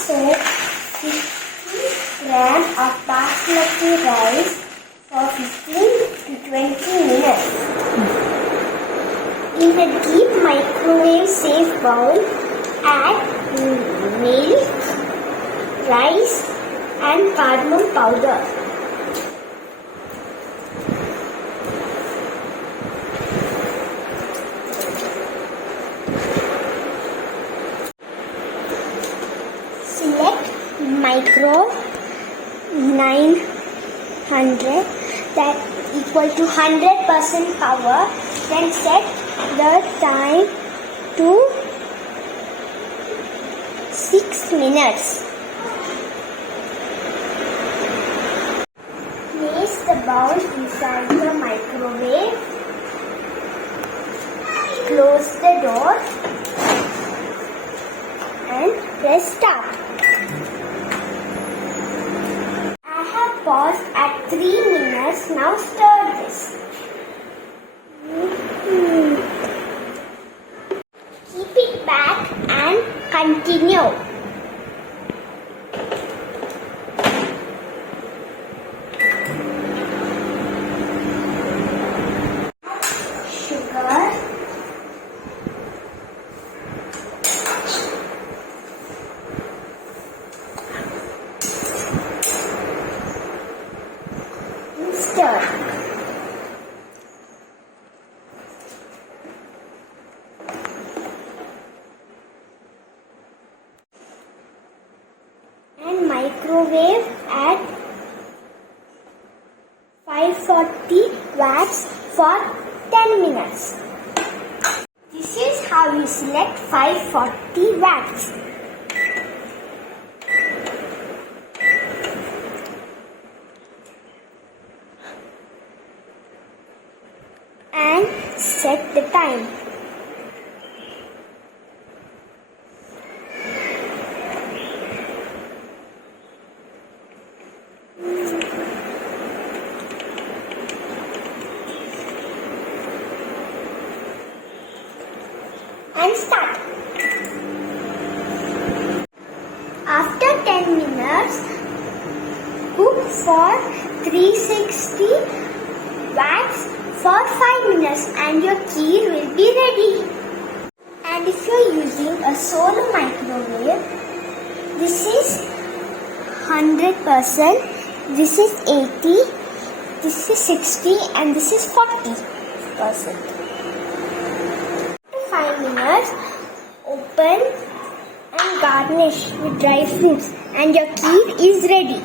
Set 50 grams of basmati rice for 15 to 20 minutes. In a deep microwave safe bowl, add milk, rice and cardamom powder. Select micro 900 that equal to 100% power. Then set the time to 6 minutes. Place the bowl inside the microwave. Close the door and press start. I have paused at 3 minutes. Now stir this. Keep it back and continue. Sugar, stir. And microwave at 540 watts for 10 minutes. This is how you select 540 watts. And set the time. And start. After 10 minutes, cook for 360 watts for 5 minutes and your kheer will be ready. And if you are using a solar microwave, this is 100%, this is 80, this is 60 and this is 40%. 5 minutes, open and garnish with dry fruits and your kheer is ready.